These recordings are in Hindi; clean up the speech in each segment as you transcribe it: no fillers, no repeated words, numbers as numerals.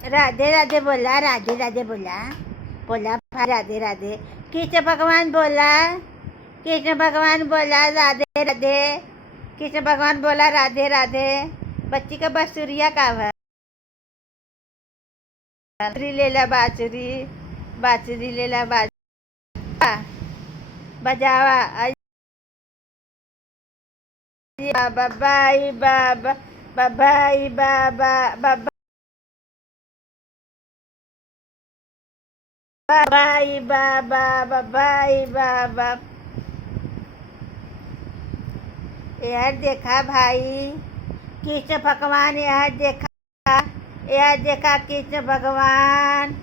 राधे राधे बोला, राधे राधे बोला, बोला भाई राधे राधे। कृष्ण भगवान बोला, कृष्ण भगवान बोला राधे राधे। कृष्ण भगवान बोला राधे राधे। बच्ची का बांसुरिया का है? बांसुरी ले ला बांसुरी, बांसुरी ले ला बांसुरी बजावा। बाबा बाई बाबा, बाबाई बाबा, बाबा बाबाई बाबा, बाबाई बाबा। यह देखा भाई कृष्ण भगवान, यह देखा, यह देखा कृष्ण भगवान,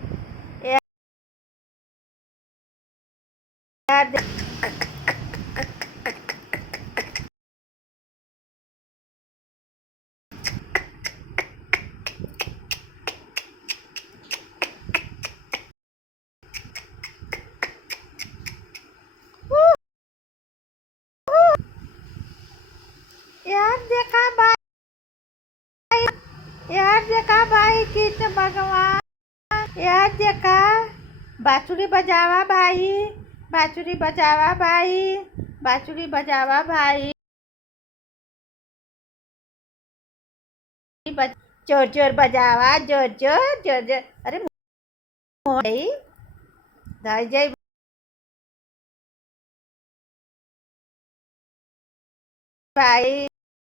यह देखा भाई, यह देखा भाई कृष्ण भगवान, यह देखा। बांसुरी बजावा भाई, बांसुरी बजावा भाई, बांसुरी बजावा भाई। जोर जोर बजावा, जोर जोर जोर जोर। अरे भाई जय भाई।